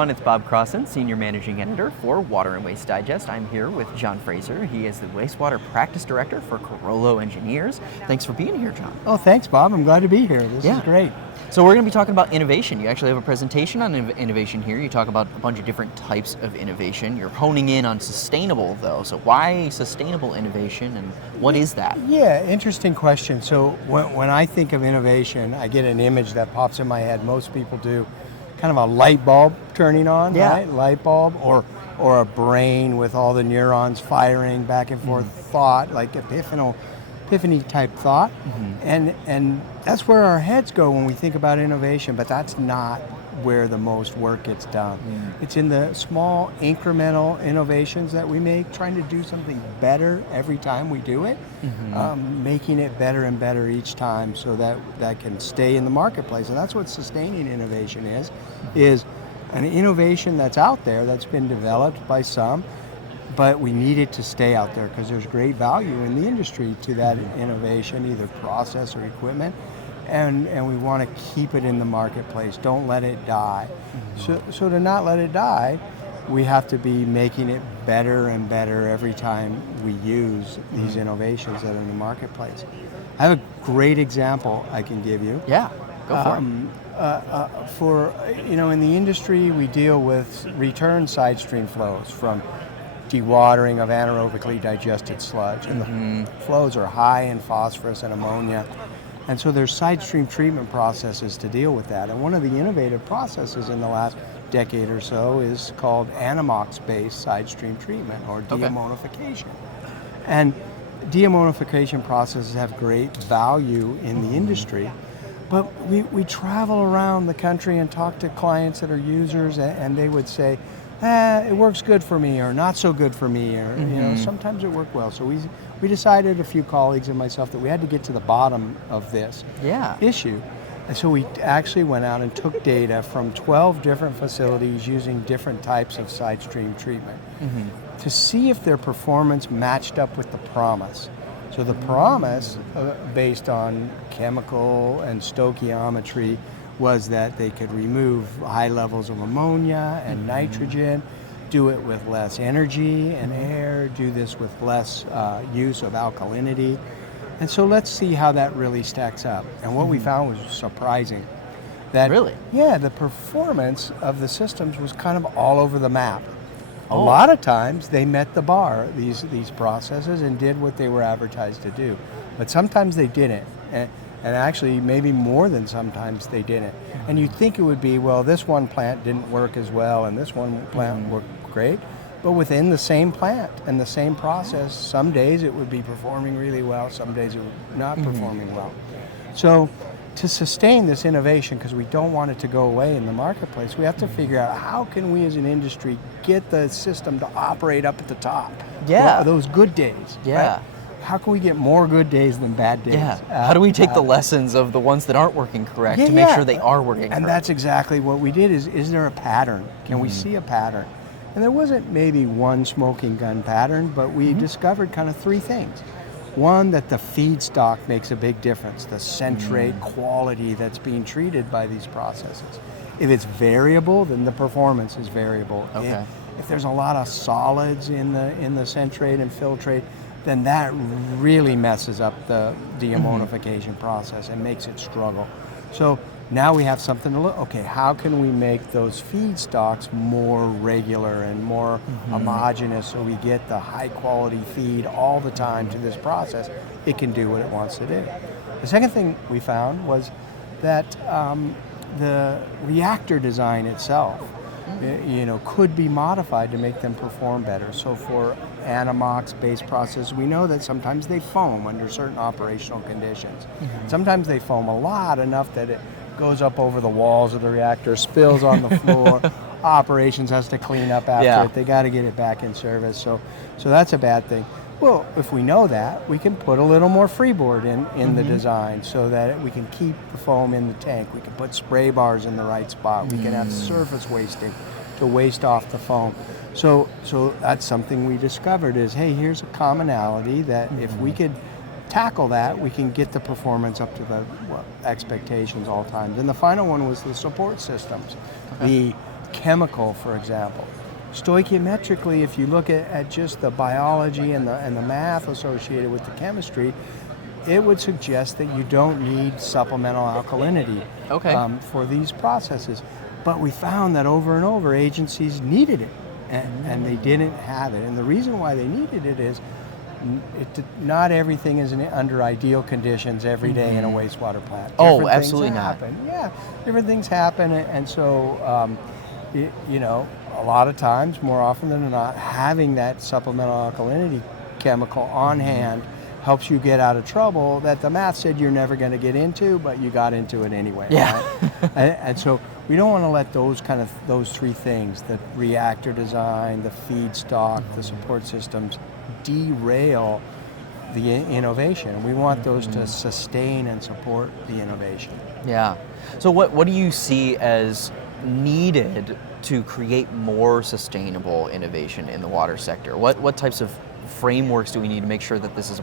everyone, it's Bob Crossan, Senior Managing Editor for Water and Waste Digest. I'm here with John Fraser. He is the Wastewater Practice Director for Carollo Engineers. Thanks for being here, John. Oh, thanks, Bob. I'm glad to be here. This is great. So we're going to be talking about innovation. You actually have a presentation on innovation here. You talk about a bunch of different types of innovation. You're honing in on sustainable, though. So why sustainable innovation, and what is that? Yeah, interesting question. So when I think of innovation, I get an image that pops in my head. Most people do. Kind of a light bulb turning on, right? Light bulb, or a brain with all the neurons firing back and forth, thought, like epiphany type thought. And that's where our heads go when we think about innovation, but that's not where the most work gets done. It's in the small incremental innovations that we make, trying to do something better every time we do it, making it better and better each time so that can stay in the marketplace. And that's what sustaining innovation is an innovation that's out there, that's been developed by some, but we need it to stay out there because there's great value in the industry to that innovation, either process or equipment. And we want to keep it in the marketplace. Don't let it die. So to not let it die, we have to be making it better and better every time we use these innovations that are in the marketplace. I have a great example I can give you. Yeah, go for it. In the industry, we deal with return side stream flows from dewatering of anaerobically digested sludge. And the flows are high in phosphorus and ammonia. And so there's side stream treatment processes to deal with that. And one of the innovative processes in the last decade or so is called anammox-based side stream treatment, or deammonification. And deammonification processes have great value in the industry, but we travel around the country and talk to clients that are users, and they would say, it works good for me, or not so good for me, or sometimes it worked well. So we decided, a few colleagues and myself, that we had to get to the bottom of this issue. And so we actually went out and took data from 12 different facilities using different types of side stream treatment to see if their performance matched up with the promise. So the promise, based on chemical and stoichiometry, was that they could remove high levels of ammonia and nitrogen, do it with less energy and air, do this with less use of alkalinity. And so let's see how that really stacks up. And what we found was surprising. The performance of the systems was kind of all over the map. A lot of times they met the bar, these processes, and did what they were advertised to do. But sometimes they didn't. And actually, maybe more than sometimes they didn't. And you'd think it would be, well, this one plant didn't work as well, and this one plant worked great. But within the same plant and the same process, some days it would be performing really well, some days it would not performing well. So to sustain this innovation, because we don't want it to go away in the marketplace, we have to figure out how can we as an industry get the system to operate up at the top. Those good days. Right? How can we get more good days than bad days? How do we take the lessons of the ones that aren't working correct to make sure they are working correct? And that's exactly what we did. Is there a pattern? Can we see a pattern? And there wasn't maybe one smoking gun pattern, but we discovered kind of three things. One, that the feedstock makes a big difference, the centrate quality that's being treated by these processes. If it's variable, then the performance is variable. If there's a lot of solids in the centrate and filtrate, then that really messes up the deammonification process and makes it struggle. So now we have something to look, how can we make those feedstocks more regular and more homogeneous so we get the high quality feed all the time to this process? It can do what it wants to do. The second thing we found was that the reactor design itself could be modified to make them perform better. So for anammox-based processes, we know that sometimes they foam under certain operational conditions. Sometimes they foam a lot, enough that it goes up over the walls of the reactor, spills on the floor. Operations has to clean up after it. They got to get it back in service. So that's a bad thing. Well, if we know that, we can put a little more freeboard in the design so that we can keep the foam in the tank. We can put spray bars in the right spot. We can have surface wasting to waste off the foam. So that's something we discovered is, hey, here's a commonality that if we could tackle that, we can get the performance up to the expectations all times. And the final one was the support systems. The chemical, for example. Stoichiometrically, if you look at just the biology and the math associated with the chemistry, it would suggest that you don't need supplemental alkalinity for these processes. But we found that over and over, agencies needed it, and they didn't have it. And the reason why they needed it is not everything is under ideal conditions every day in a wastewater plant. Oh, absolutely not. Yeah, different things happen, and so a lot of times, more often than not, having that supplemental alkalinity chemical on hand helps you get out of trouble that the math said you're never going to get into, but you got into it anyway. Yeah. Right? and so we don't want to let those three things, the reactor design, the feedstock, the support systems, derail the innovation. We want those to sustain and support the innovation. Yeah. So what do you see as needed to create more sustainable innovation in the water sector? What types of frameworks do we need to make sure that this is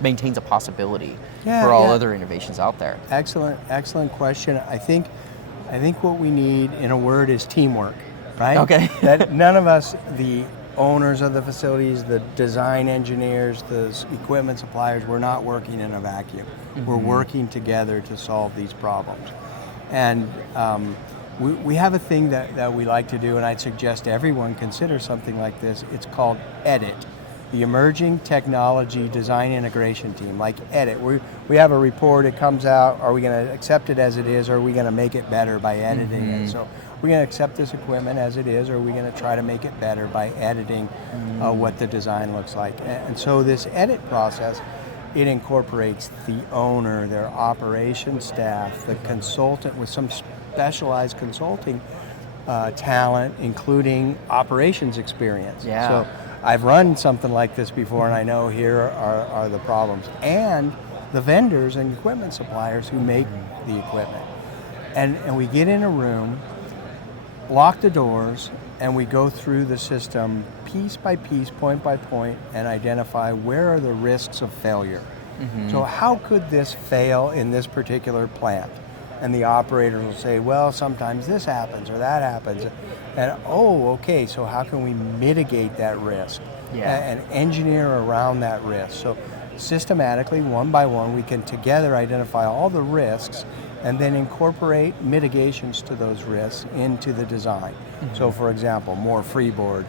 maintains a possibility for all other innovations out there? Excellent question. I think what we need, in a word, is teamwork, right? Okay. That none of us, the owners of the facilities, the design engineers, the equipment suppliers, we're not working in a vacuum. We're working together to solve these problems. And we have a thing that we like to do, and I'd suggest everyone consider something like this. It's called EDIT, the Emerging Technology Design Integration Team, like EDIT. We have a report, it comes out, are we going to accept it as it is, or are we going to make it better by editing it? So we're going to accept this equipment as it is, or are we going to try to make it better by editing what the design looks like? And so this EDIT process, it incorporates the owner, their operations staff, the consultant with some specialized consulting talent, including operations experience. Yeah. So I've run something like this before, and I know here are the problems. And the vendors and equipment suppliers who make the equipment. And we get in a room, lock the doors, and we go through the system piece by piece, point by point, and identify where are the risks of failure. So how could this fail in this particular plant? And the operator will say, well, sometimes this happens or that happens. And okay, so how can we mitigate that risk and engineer around that risk? So systematically, one by one, we can together identify all the risks and then incorporate mitigations to those risks into the design. So for example, more freeboard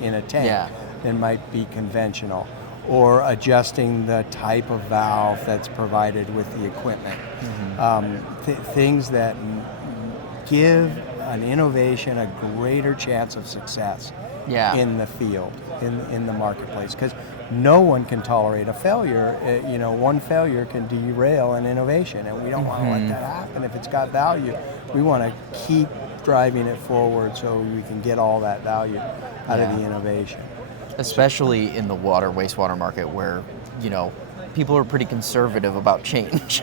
in a tank than might be conventional, or adjusting the type of valve that's provided with the equipment. Things that give an innovation a greater chance of success in the field, in the marketplace, because no one can tolerate a failure. One failure can derail an innovation, and we don't want to let that happen. If it's got value, we want to keep driving it forward so we can get all that value out of the innovation. Especially in the wastewater market, where people are pretty conservative about change.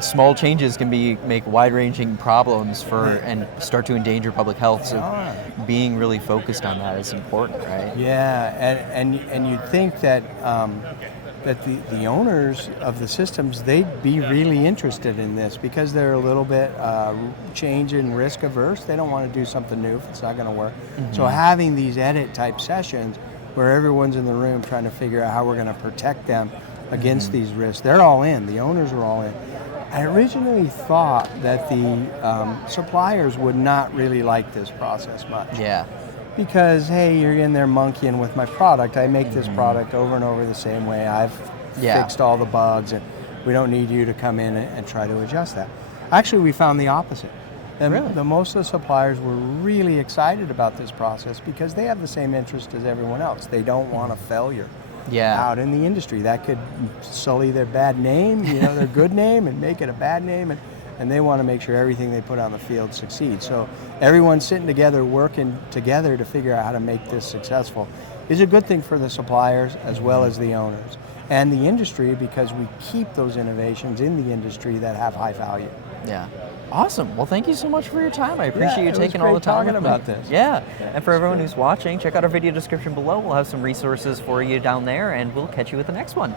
Small changes can make wide-ranging problems and start to endanger public health. So being really focused on that is important, right? Yeah, and you'd think that that the owners of the systems, they'd be really interested in this because they're a little bit change and risk averse. They don't want to do something new if it's not going to work. So having these edit type sessions where everyone's in the room trying to figure out how we're going to protect them against these risks, they're all in. The owners are all in. I originally thought that the suppliers would not really like this process much. Yeah. Because, hey, you're in there monkeying with my product. I make this product over and over the same way. I've fixed all the bugs, and we don't need you to come in and try to adjust that. Actually, we found the opposite. And really? Most of the suppliers were really excited about this process because they have the same interest as everyone else. They don't want a failure out in the industry. That could sully their bad name, their good name, and make it a bad name. And they want to make sure everything they put on the field succeeds. So everyone sitting together, working together to figure out how to make this successful is a good thing for the suppliers as well as the owners and the industry, because we keep those innovations in the industry that have high value. Yeah. Awesome. Well, thank you so much for your time. I appreciate you taking all the time talking about this. Yeah. And for everyone who's watching, check out our video description below. We'll have some resources for you down there, and we'll catch you with the next one.